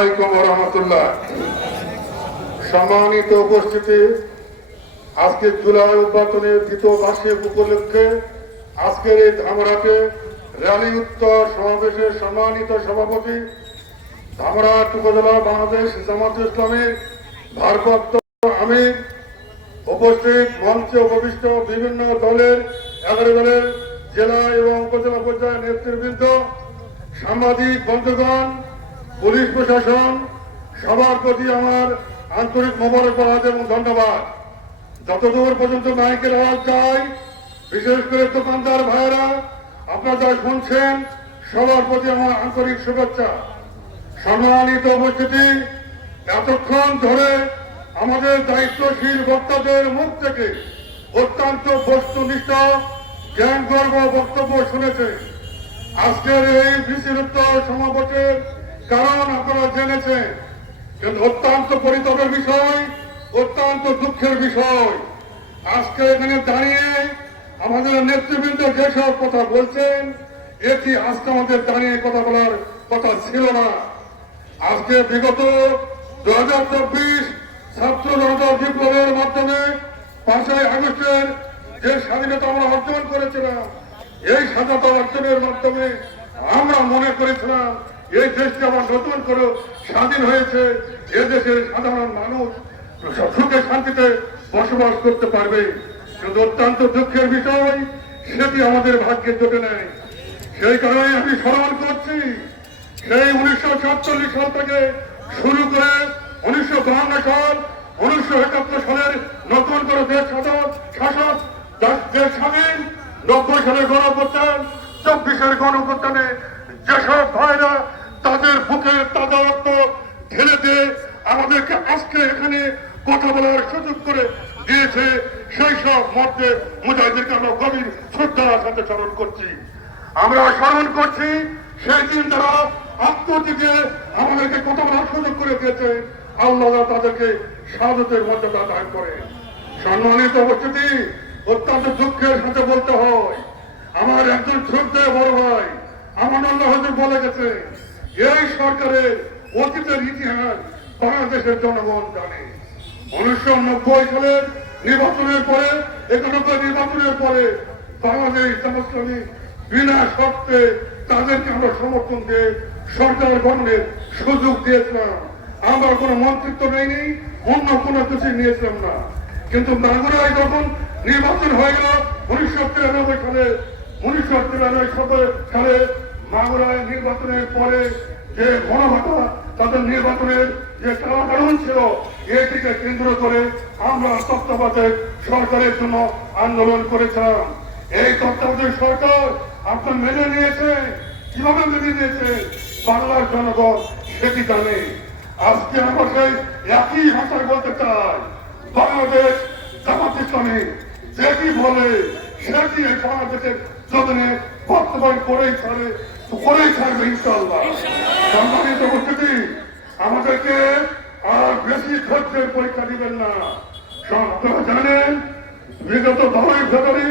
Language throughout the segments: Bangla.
আলাইকুম ওয়া রাহমাতুল্লাহ। সম্মানিত উপস্থিতি, আজকে জুলাই অভ্যর্থনের দ্বিতীয় বার্ষিক উপলক্ষে আজকের এই ধামরাটে র্যালি উত্তর সমাবেশের সম্মানিত সভাপতি, ধামরাট উপজেলা বাংলাদেশ জামাত ইসলামীর ভারপ্রাপ্ত আমির, উপস্থিত মঞ্চে উপবিষ্ট বিভিন্ন দলের 11 দলের জেলা এবং উপজেলা পর্যায়ের নেতৃবৃন্দ, সাংবাদিক বন্ধুগণ, পুলিশ প্রশাসন, সবার প্রতি আমার আন্তরিক মোবারকবাদ এবং ধন্যবাদ। যতদূর পর্যন্ত মাইকের আওয়াজ যায়, বিশেষ করে দোকানদার ভাইয়েরা, আপনারা যা শুনছেন সবার প্রতি আমার আন্তরিক শুভেচ্ছা। সম্মানিত উপস্থিতি, এতক্ষণ ধরে আমাদের দায়িত্বশীল বক্তাদের মুখ থেকে অত্যন্ত বস্তুনিষ্ঠ জ্ঞানগর্ভ বক্তব্য শুনেছে। আজকের এই বিশিষ্ট সমাবেশের কারণ আপনারা জেনেছেন, কিন্তু অত্যন্ত পরিতাপের বিষয়, অত্যন্ত দুঃখের বিষয়, আজকে এখানে দাঁড়িয়ে আমাদের নেতৃবৃন্দ যেসব কথা বলছেন, এটি আজকে আমাদের দাঁড়িয়ে কথা বলার কথা ছিল না। আজকে বিগত 2024 ছাত্র জনতা বিপ্লবের মাধ্যমে 5ই আগস্টের যে স্বাধীনতা আমরা অর্জন করেছিলাম, এই স্বাধীনতা অর্জনের মাধ্যমে আমরা মনে করেছিলাম এই দেশটি আবার নতুন করে স্বাধীন হয়েছে, এ দেশের সাধারণ মানুষ সুখে শান্তিতে বসবাস করতে পারবে। কিন্তু অত্যন্ত দুঃখের বিষয়, সেটি আমাদের ভাগ্যে জোটে নেয়। সেই কারণে আমি স্মরণ করছি, সেই 1947 সাল থেকে শুরু করে 1952 সাল, 1971 সালের নতুন করে দেশ শাসক দেশ স্বাধীন, 90 সালের গণঅভ্যুত্থান, 24-এর গণঅভ্যুত্থানে যেসব ভাইরা তাদের বুকে তাজা রক্ত ঢেলে দিয়ে আমাদেরকে আজকে এখানে কথা বলার সুযোগ করে দিয়েছে, সেই সব মধ্যে মুজাহিদদেরকে আমরা গভীর শ্রদ্ধার সাথে স্মরণ করছি। আমরা স্মরণ করছি সেই দিন তারা আত্মদিকে আমাদেরকে কথা বলার সুযোগ করে দিয়েছে, আল্লাহ তাদেরকে শাহাদাতের মর্যাদা দান করে। সম্মানিত উপস্থিতি, অত্যন্ত দুঃখের সাথে বলতে হয়, আমার একজন শ্রদ্ধেয় বড় ভাই আমানুল্লাহ হুজুর বলে গেছে, এই সরকারের অতীতের ইতিহাস বাংলাদেশের জনগণ জানে। 1990 সালের নির্বাচনের পরে, 91 নির্বাচনের পরে বাংলাদেশ জামাত ইসলামী বিনা শর্তে তাদেরকে আমরা সমর্থন দিয়ে সরকার গঠনের সুযোগ দিয়েছিলাম। আমরা কোনো মন্ত্রিত্ব নেইনি, অন্য কোনো কিছু নিয়েছিলাম না। কিন্তু মাগুরায় যখন নির্বাচন হয়ে গেল 1993 সালে মাগুরায় নির্বাচনের পরে যে গণভাতা তাদের নির্বাচনের যে কারণ ছিল, এটিকে কেন্দ্র করে আমরা তত্ত্বাবধায়ক সরকারের জন্য আন্দোলন করেছিলাম। এই তত্ত্বাবধায়ক সরকার আপনার মেনে নিয়েছে, কিভাবে মেনে নিয়েছে বাংলার জনগণ সেটি জানে। আজকে আমরা সেই একই ভাষায় বলতে চাই, বাংলাদেশ জামাত ইসলামী যেটি বলে সেটি বাংলাদেশের জমিনে বাস্তবায়ন করেই ছাড়বে ইনশাআল্লাহ। সম্মানিত উপস্থিতি, আমাদেরকে আর বেশি ধৈর্যের পরীক্ষা দিবেন না। আপনারা জানেন, বিগত 10ই ফেব্রুয়ারি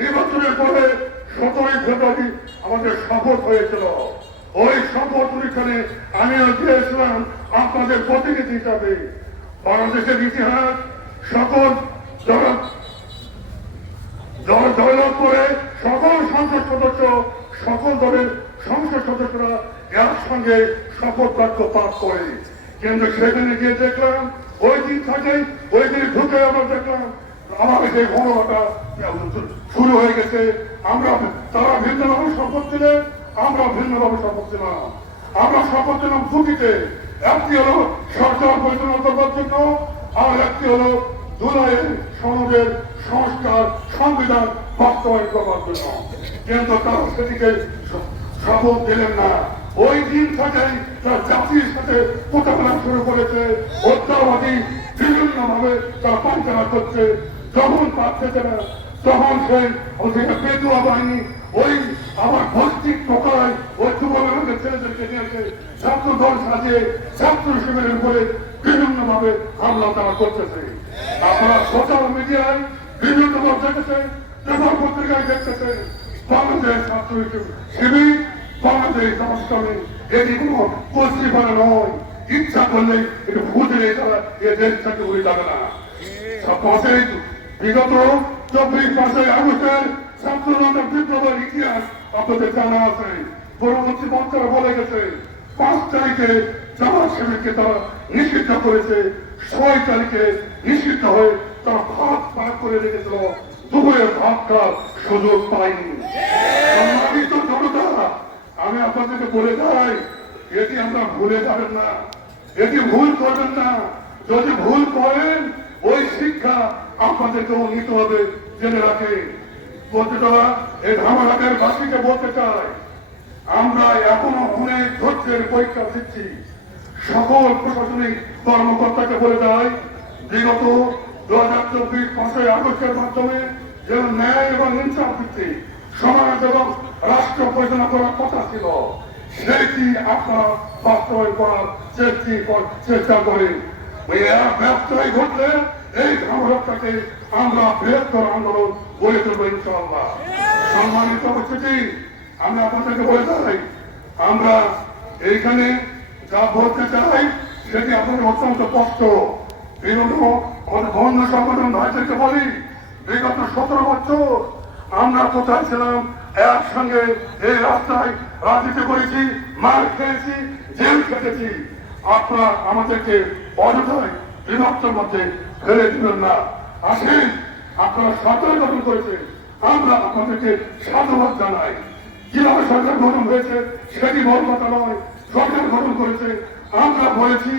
নির্বাচনের পরে 17ই ফেব্রুয়ারি আমাদের শপথ হয়েছিল। ওই শপথ অনুষ্ঠানে আমিও গিয়েছিলাম আপনাদের প্রতিনিধি হিসাবে। বাংলাদেশের ইতিহাস সকল জয়লাভ করে সকল সংসদ সদস্য, সকল দলের সংসদ সদস্যরা একসঙ্গে শপথ বাক্য পাঠ করে। কিন্তু সেখানে গিয়ে দেখলাম, ওই দিন থেকে ওই দিন ঢুকে আমরা দেখলাম আমাদের সেই গণভাতা শুরু হয়ে গেছে। তারা ভিন্নভাবে শপথ দিলে, আমরা ভিন্নভাবে শপথ দিলাম। আমরা শপথ দিলাম দুটিতে, একটি হলো সরকার পরিচালনা করবার জন্য, আর একটি হলো জুলাইয়ের সনদের সংস্কার সংবিধান বাস্তবায়ন করবার জন্য। কিন্তু তারা সেদিকে শপথ দিলেন না। ওই দিন থেকেই তারা জাতির সাথে মোকাবেলা শুরু করেছে, হত্যাবাদী বিভিন্ন ভাবে তারা পাঞ্চারা করছে। যখন পাচ্ছে না তখন সেই পেটুয়া বাহিনী ওই আমার ভৌতিক টোকায় ওই যুবকের ছেলেদেরকে নিয়েছে, ছাত্র দল সাজিয়ে ছাত্র শিবিরের উপরে বিভিন্ন ভাবে হামলা তারা করতেছে। আপনারা সোশ্যাল মিডিয়ায় বিভিন্ন ভাবে দেখেছেন, পেপার পত্রিকায় দেখতেছেন, বাংলাদেশ ছাত্র শিবির, বাংলাদেশ জামাত ইসলামী, এটি কোনো পত্রিকা নয়, ইচ্ছা করলে একটু ভূত এড়িয়ে তারা এ দেশ থেকে উড়ে যাবে না। বিগত 24 আগস্টের ছাত্রজনতার বিপ্লবের ইতিহাস আপনাদের জানা আছে। পরবর্তী বক্তারা বলে গেছে 5 তারিখে জামাত শিবিরকে তারা নিষিদ্ধ করেছে, 6 তারিখে নিষিদ্ধ হয়ে তারা ভাত পাক করে রেখেছিল, দুপুরের ভাত খাওয়ার সুযোগ পায়নি। সম্মানিত জনতা, আমি আপনাদেরকে বলে যাই, এটি আমরা ভুলে যাবেন না, এটি ভুল করবেন না। যদি ভুল করেন ওই শিক্ষা আপনাদেরকেও নিতে হবে, জেনে রাখে। বন্ধুরা, এই ধামাঘাটের বাসীকে বলতে চাই, আমরা এখনো অনেক ধৈর্যের পরীক্ষা দিচ্ছি। সকল প্রশাসনিক কর্মকর্তাকে বলে দেয়, বিগত 2024 5ই আগস্টের মাধ্যমে যে ন্যায় এবং ইনসাফ ভিত্তিক সমাজ এবং রাষ্ট্র পরিচালনা করার কথা ছিল, সেটি আপনারা বাস্তবায়ন করার চেষ্টা করেন। ব্যবসায় ঘটলে এই ধামরাটাকে আমরা বৃহত্তর আন্দোলন গড়ে তুলবো ইনশাআল্লাহ। সম্মানিত উপস্থিতি, আমি আপনাদেরকে বলে যাই, আমরা এইখানে যা বলতে চাই সেটি আপনাদের অত্যন্ত কষ্ট। বিগত বন্ধ সংগঠন ভাইদেরকে বলি, বিগত 17 বছর আমরা কোথায় ছিলাম, একসঙ্গে এই রাস্তায় রাজনীতি করেছি, মার খেয়েছি, জেল খেটেছি। আপনারা আমাদেরকে অযথায় বিভক্তের মধ্যে ফেলে দিবেন না। আসেন, আপনারা সরকার গঠন করেছে, আমরা আপনাদেরকে সাধুবাদ জানাই। কিভাবে সরকার গঠন হয়েছে সেটি বড় কথা নয়, সরকার গঠন করেছে। আমরা বলেছি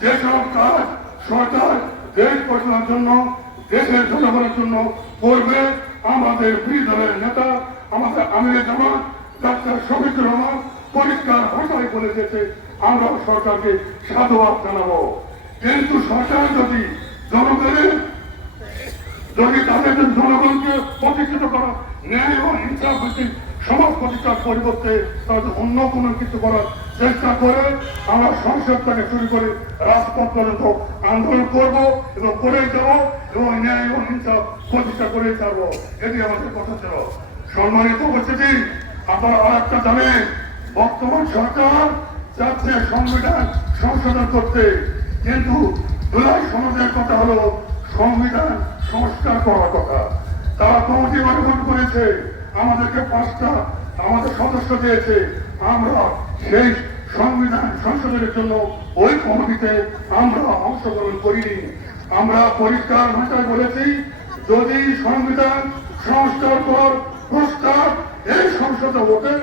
যেসব কাজ সরকার দেশ পরিচালনার জন্য, দেশের জনগণের জন্য করবে, আমাদের বিরোধী দলের নেতা, আমাদের আমিরের জামাত ডাক্তার শফিকুর রহমান পরিষ্কার ভাষায় বলে দিয়েছে, আমরা সরকারকে সাধুবাদ জানাবো। কিন্তু সরকার যদি জনগণের তাদের জনগণকে প্রতিষ্ঠিত করা, ন্যায় এবং হিংসা ভিত্তিক সমাজ প্রতিষ্ঠার পরিবর্তে তাদের অন্য কোনো কিছু করার চেষ্টা করে, আমরা সংসদ থেকে শুরু করে রাজপথ পর্যন্ত আন্দোলন করব এবং করে যাব এবং ন্যায় এবং হিংসা প্রতিষ্ঠা করে যাবো। এটি আমাদের কথা ছিল। সম্মানিত উপস্থিতি, আপনারা আর একটা জানেন, বর্তমান সরকার চাচ্ছে সংবিধান সংশোধন করতে, কিন্তু জুলাই সনদের কথা হলো সংবিধান সংস্কার করার কথা। তারা কমিটি গঠন করেছে, আমাদেরকে 5টা আমাদের সদস্য দিয়েছে। আমরা সেই সংবিধান সংশোধনের জন্য ওই কমিটিতে আমরা অংশগ্রহণ করিনি। আমরা পরিষ্কার ভাষায় বলেছি, যদি সংবিধান সংস্কার করার প্রস্তাব এই সংসদে ওঠে,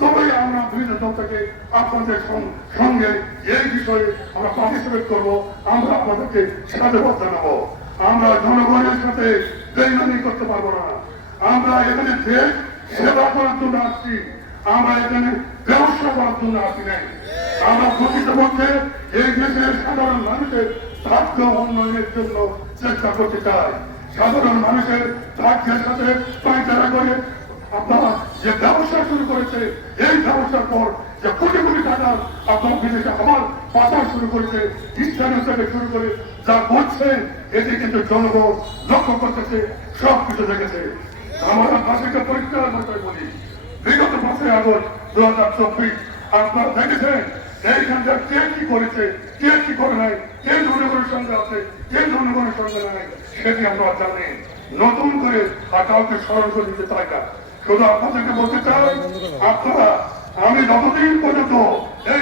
তবে আমরা বিরোধী দল থেকে আপনাদের সঙ্গে এই বিষয়ে আমরা পার্টিসিপেট করবো, আমরা আপনাদেরকে সাধুবাদ জানাবো। আমরা জনগণের সাথে বেইমানি করতে পারবো না। আমরা এখানে দেশ সেবা করার জন্য আসছি, আমরা এখানে ব্যবসা করার জন্য আসি নাই। আমরা প্রকৃতপক্ষে এই দেশের সাধারণ মানুষের ভাগ্য উন্নয়নের জন্য চেষ্টা করতে চাই। সাধারণ মানুষের ভাগ্যের সাথে পায়চারা করে আপনারা যে ব্যবসা শুরু করেছে, এই ব্যবসার পর যে কোটি কোটি টাকা আপনার বিদেশে আবার পাচার শুরু করেছে, স্থানীয় থেকে শুরু করে যা করছে, এটি কিন্তু জনগণ লক্ষ্য করতেছে, সব কিছু দেখেছে। আমরা ভাষাকে পরিষ্কার ভাষায় বলি, বিগত 5ই আগস্ট 2024 আপনারা দেখেছেন এইখানকার কে কি করেছে, কে কি করে নাই, কে জনগণের সঙ্গে আছে, কে জনগণের সঙ্গে নাই, সেটি আমরা জানি। নতুন করে আর কাউকে স্মরণ করে দিতে চাই না। শুধু আপনাদেরকে বলতে চাই, আপনারা আমি যতদিন পর্যন্ত এই